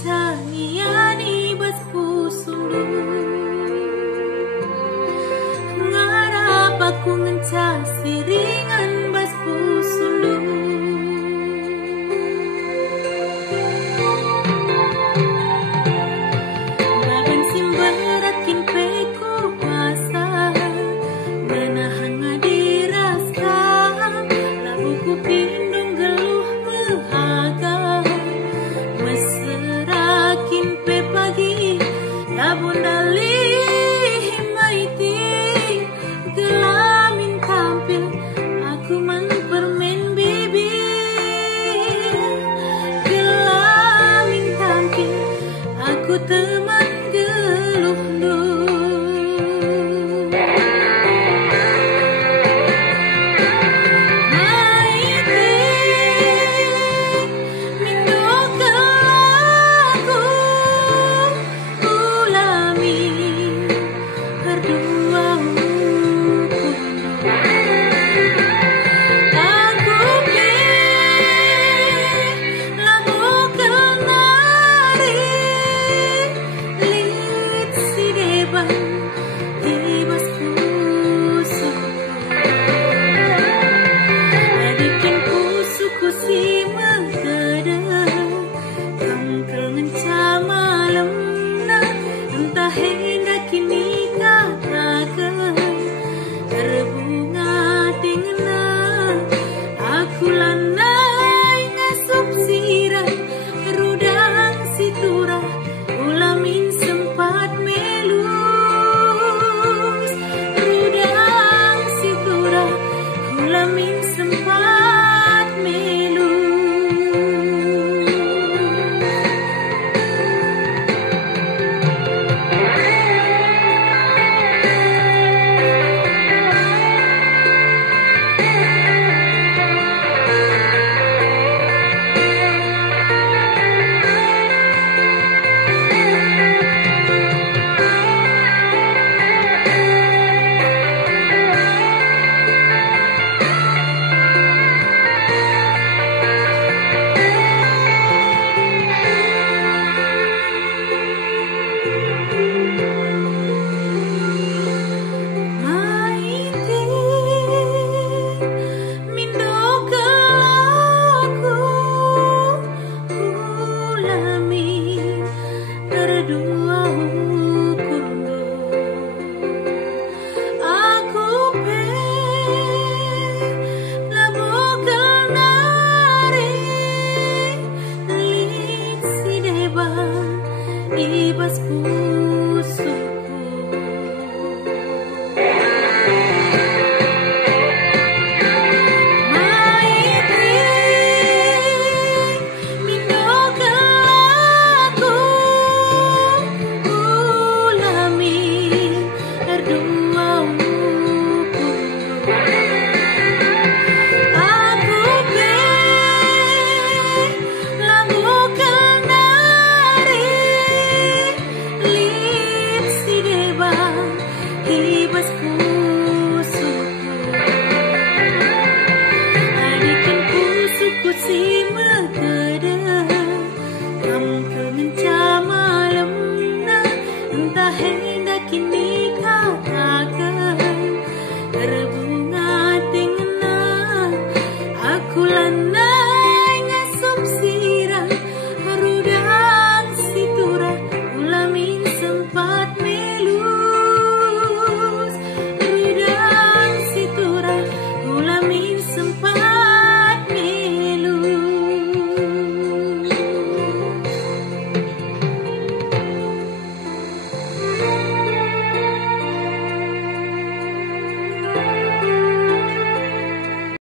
taniani bas pusulu ngarap aku ngenca siringan bas pusulu baban simberakin peku puasa menahan ngadirasa labuku pindung geluh behaga meserakin pe pagi labun dalih maiti gelamin tampil aku man permen bibir gelamin tampil aku teman geluh ibas pusuku maiti mindogelaku ulami erdua ibas pusuku adikin pusuku si megede kam kengenca malam na entah hendak kini